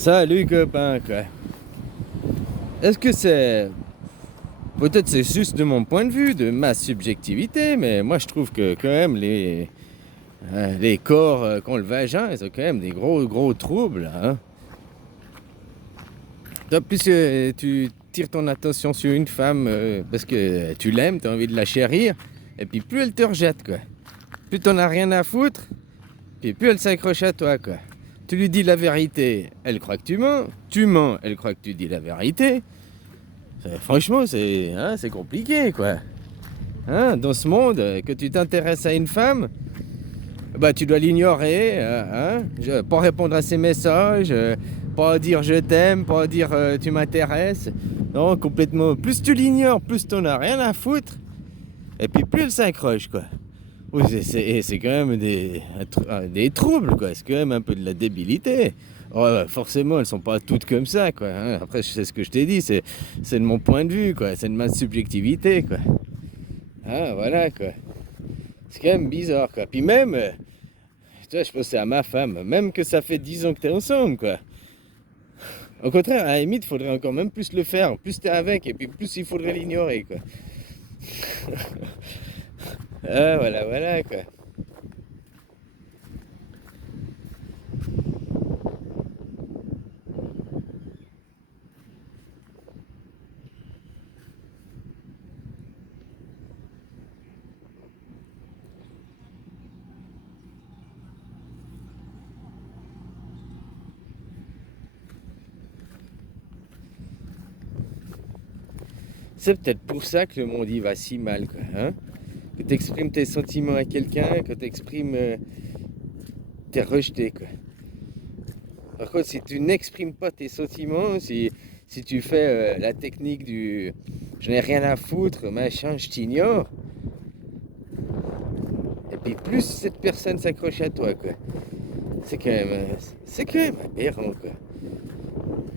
Salut copain, quoi. Est-ce que c'est... Peut-être c'est juste de mon point de vue, de ma subjectivité, mais moi je trouve que quand même les corps qu'ont le vagin, ils ont quand même des gros troubles, hein. Toi, plus tu tires ton attention sur une femme parce que tu l'aimes, tu as envie de la chérir, et puis plus elle te rejette, quoi. Plus t'en as rien à foutre, puis plus elle s'accroche à toi, quoi. Tu lui dis la vérité, elle croit que tu mens, elle croit que tu dis la vérité. Franchement, c'est compliqué, quoi. Hein, dans ce monde, que tu t'intéresses à une femme, bah, tu dois l'ignorer, pas répondre à ses messages, pas dire je t'aime, pas dire tu m'intéresses. Non, complètement. Plus tu l'ignores, plus t'en as rien à foutre. Et puis plus elle s'accroche, quoi. Oui, c'est quand même des troubles, quoi. C'est quand même un peu de la débilité. Ouais, forcément, elles sont pas toutes comme ça, quoi. Hein. Après, c'est ce que je t'ai dit, c'est de mon point de vue, quoi. C'est de ma subjectivité, quoi. Ah, voilà, quoi. C'est quand même bizarre, quoi. Puis même, tu vois, je pensais à ma femme, même que ça fait 10 ans que t'es ensemble, quoi. Au contraire, à la limite, il faudrait encore même plus le faire. Plus t'es avec, et puis plus il faudrait l'ignorer, quoi. Ah, voilà, quoi. C'est peut-être pour ça que le monde y va si mal, quoi. Hein, que tu exprimes tes sentiments à quelqu'un, que tu exprimes t'es rejeté, quoi. Par contre, si tu n'exprimes pas tes sentiments, si tu fais la technique du je n'ai rien à foutre, machin, je t'ignore, et puis plus cette personne s'accroche à toi, quoi. C'est quand même aberrant, quoi.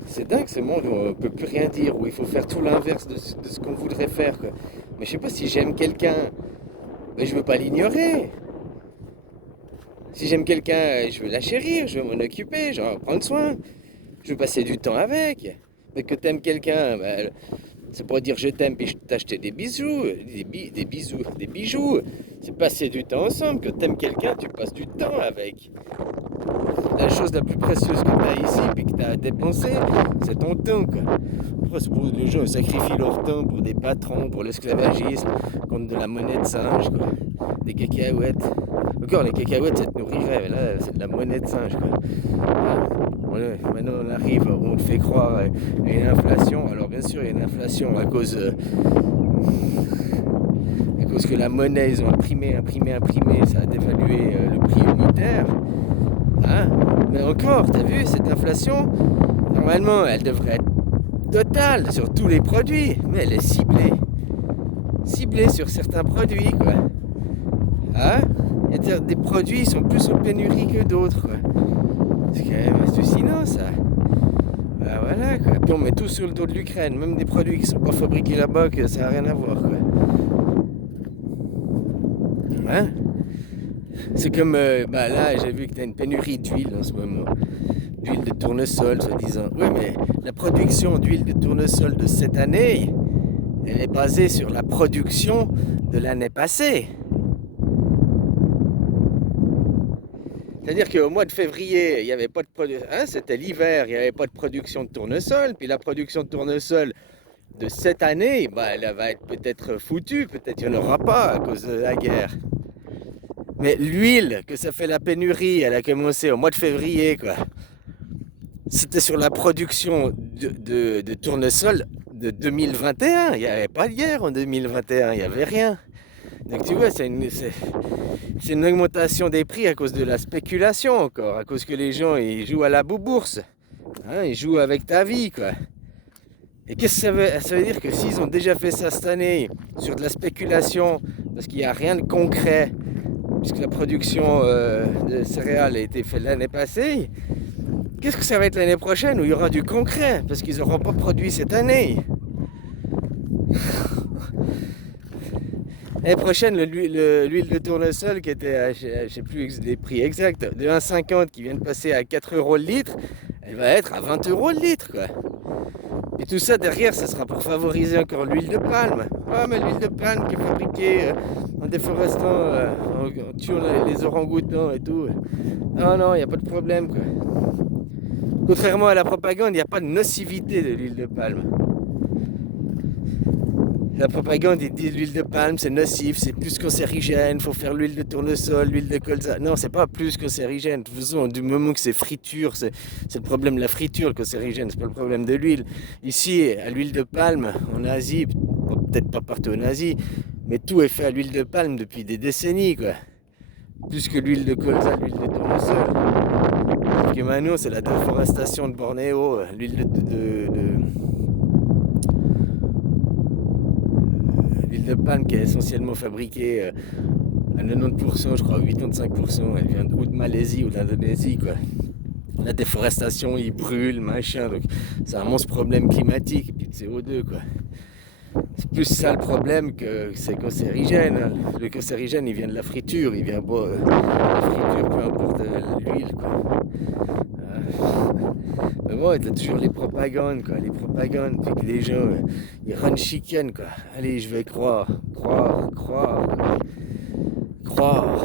C'est dingue ce monde où on peut plus rien dire, où il faut faire tout l'inverse de ce qu'on voudrait faire, quoi. Mais je sais pas, si j'aime quelqu'un, mais je veux pas l'ignorer. Si j'aime quelqu'un, je veux la chérir, je veux m'en occuper, je veux en prendre soin, je veux passer du temps avec. Mais que t'aimes quelqu'un, bah, c'est pour dire je t'aime puis t'acheter des bijoux, des bijoux. C'est passer du temps ensemble. Que t'aimes quelqu'un, tu passes du temps avec. La chose la plus précieuse que t'as ici puis que t'as dépensé, c'est ton temps, quoi. Après, les gens sacrifient leur temps pour des patrons, pour l'esclavagisme, contre de la monnaie de singe, quoi. Des cacahuètes. Encore, les cacahuètes, ça te nourrirait, mais là, c'est de la monnaie de singe, quoi. Voilà, maintenant, on arrive, on te fait croire à une inflation. Alors, bien sûr, il y a une inflation à cause que la monnaie, ils ont imprimé, ça a dévalué le prix unitaire. Hein, mais encore, t'as vu, cette inflation, normalement, elle devrait être totale sur tous les produits, mais elle est ciblée. Ciblée sur certains produits, quoi. Hein? Il y a des produits qui sont plus en pénurie que d'autres, quoi. C'est quand même hallucinant, ça. Ben voilà, quoi. Puis on met tout sur le dos de l'Ukraine, même des produits qui sont pas fabriqués là-bas, que ça n'a rien à voir, quoi. Hein? C'est comme, bah là, j'ai vu que tu as une pénurie d'huile en ce moment. D'huile de tournesol, soi-disant. Oui, mais la production d'huile de tournesol de cette année, elle est basée sur la production de l'année passée. C'est-à-dire qu'au mois de février, il n'y avait pas de production. Hein, c'était l'hiver, il n'y avait pas de production de tournesol. Puis la production de tournesol de cette année, bah, elle va être peut-être foutue. Peut-être qu'il n'y en aura pas à cause de la guerre. Mais l'huile, que ça fait la pénurie, elle a commencé au mois de février, quoi. C'était sur la production de tournesol de 2021. Il n'y avait pas de guerre en 2021, il n'y avait rien. Donc tu vois, c'est une augmentation des prix à cause de la spéculation encore, à cause que les gens ils jouent à la bourse. Hein, ils jouent avec ta vie, quoi. Et qu'est-ce que ça veut? Ça veut dire que s'ils ont déjà fait ça cette année sur de la spéculation, parce qu'il n'y a rien de concret, puisque la production de céréales a été faite l'année passée, qu'est-ce que ça va être l'année prochaine où il y aura du concret? Parce qu'ils n'auront pas produit cette année. L'année prochaine, l'huile de tournesol qui était, je ne sais plus les prix exacts, de 1,50 qui vient de passer à 4 euros le litre, elle va être à 20 euros le litre, quoi. Et tout ça derrière, ça sera pour favoriser encore l'huile de palme. Ah, mais l'huile de palme qui est fabriquée en déforestant, en tuant les orang-outans et tout. Non, non, il n'y a pas de problème, quoi. Contrairement à la propagande, il n'y a pas de nocivité de l'huile de palme. La propagande, ils disent l'huile de palme, c'est nocif, c'est plus cancérigène, faut faire l'huile de tournesol, l'huile de colza. Non, c'est pas plus cancérigène. De toute façon, du moment que c'est friture, c'est le problème de la friture, le cancérigène, c'est pas le problème de l'huile. Ici, à l'huile de palme, en Asie, peut-être pas partout en Asie, mais tout est fait à l'huile de palme depuis des décennies, quoi. Plus que l'huile de colza, l'huile de tournesol. Parce que maintenant, c'est la déforestation de Bornéo, l'huile l'huile de palme qui est essentiellement fabriquée à 90%, je crois, 85%, elle vient ou de Malaisie ou d'Indonésie, quoi. La déforestation, il brûle, machin, donc c'est un monstre problème climatique, et puis de CO2, quoi. C'est plus ça le problème que c'est cancérigène. Hein. Le cancérigène, il vient de la friture, il vient pas de la friture, peu importe l'huile, quoi. Mais bon, t'as toujours les propagandes, quoi. Les propagandes, puis que les gens, ils run chicken, quoi. Allez, je vais croire, croire, croire, croire.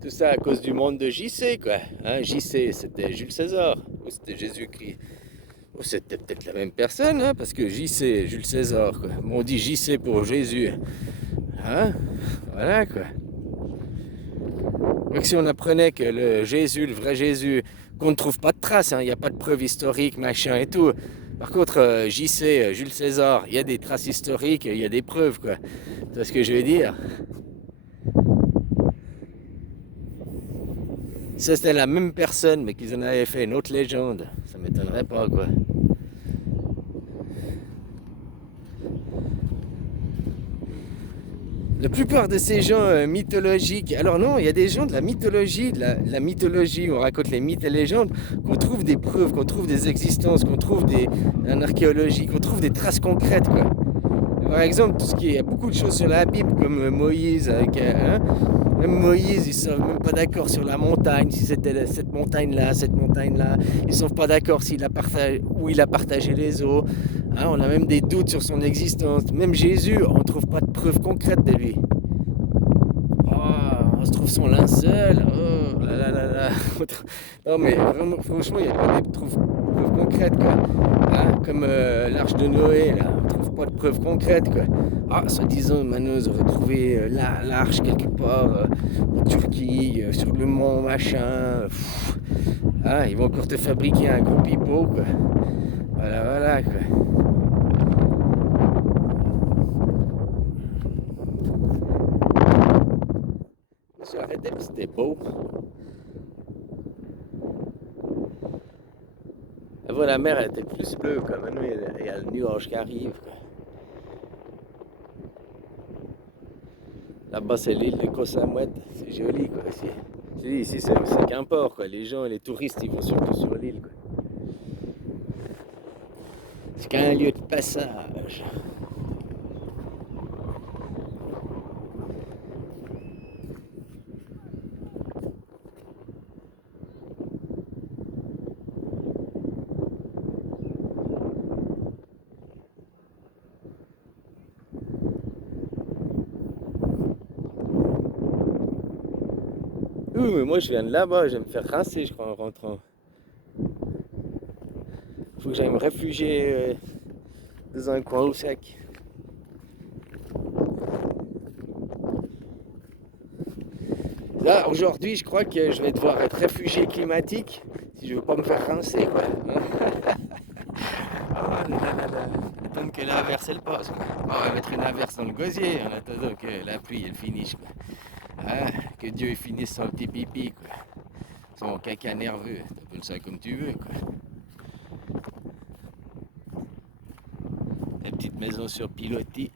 Tout ça à cause du monde de JC, quoi. Hein, JC, c'était Jules César, ou c'était Jésus-Christ. Ou c'était peut-être la même personne, hein, parce que JC, Jules César, quoi. Bon, on dit JC pour Jésus. Hein? Voilà, quoi. Donc si on apprenait que le Jésus, le vrai Jésus, qu'on ne trouve pas de traces, il n'y a pas de preuves historiques, machin et tout. Par contre, JC, Jules César, il y a des traces historiques, il y a des preuves, quoi. Tu vois ce que je veux dire? Ça, c'était la même personne, mais qu'ils en avaient fait une autre légende. Ça m'étonnerait pas, quoi. La plupart de ces gens mythologiques, alors non, il y a des gens de la mythologie, la mythologie, on raconte les mythes et légendes, qu'on trouve des preuves, qu'on trouve des existences, qu'on trouve en archéologie, qu'on trouve des traces concrètes, quoi. Par exemple, il y a beaucoup de choses sur la Bible, comme Moïse, hein, même Moïse, ils ne sont même pas d'accord sur la montagne, si c'était cette montagne-là, cette montagne-là. Ils ne sont pas d'accord où il a partagé les eaux. Hein, on a même des doutes sur son existence. Même Jésus, on ne trouve pas de preuves concrètes de lui. Oh, on se trouve son linceul. Oh là là là là. Non mais vraiment, franchement, il n'y a pas de preuves concrètes, quoi. Hein, comme l'arche de Noé, là, on ne trouve pas de preuves concrètes, quoi. Ah, soi-disant, Manos aurait trouvé l'arche quelque part en Turquie, sur le mont, machin. Ah, ils vont encore te fabriquer un gros pipeau, quoi. Voilà, voilà, quoi. Arrêtez, c'était beau. Avant, la mer elle était plus bleue, quoi. Maintenant, il y a le nuage qui arrive, quoi. Là-bas, c'est l'île de Koh Samoued. C'est joli, quoi. Ici, c'est qu'un port, quoi. Les gens, les touristes, ils vont surtout sur l'île, quoi. C'est qu'un lieu de passage. Ouh, mais moi, je viens de là-bas. Je vais me faire rincer, je crois, en rentrant. Faut que j'aille me réfugier dans un coin au sec. Là, aujourd'hui, je crois que je vais devoir être réfugié climatique si je veux pas me faire rincer, quoi. Oh là là là là. Attendre que l'averse elle passe, quoi. Oh, on va mettre une averse dans le gosier en attendant que la pluie elle finisse, quoi. Ah, que Dieu finisse son petit pipi, quoi. Son caca nerveux, t'appelles ça comme tu veux, quoi. La petite maison sur pilotis.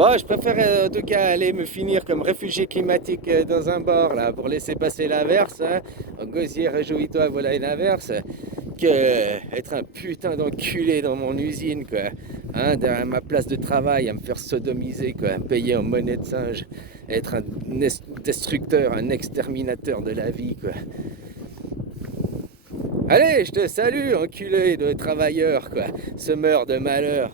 Bon, je préfère en tout cas aller me finir comme réfugié climatique dans un bar là pour laisser passer l'averse. Hein. Gosier, réjouis-toi, voilà une averse. Que être un putain d'enculé dans mon usine, quoi. Hein, derrière ma place de travail, à me faire sodomiser, quoi. À me payer en monnaie de singe. Être un destructeur, un exterminateur de la vie, quoi. Allez, je te salue, enculé de travailleur, quoi. Semeur de malheur.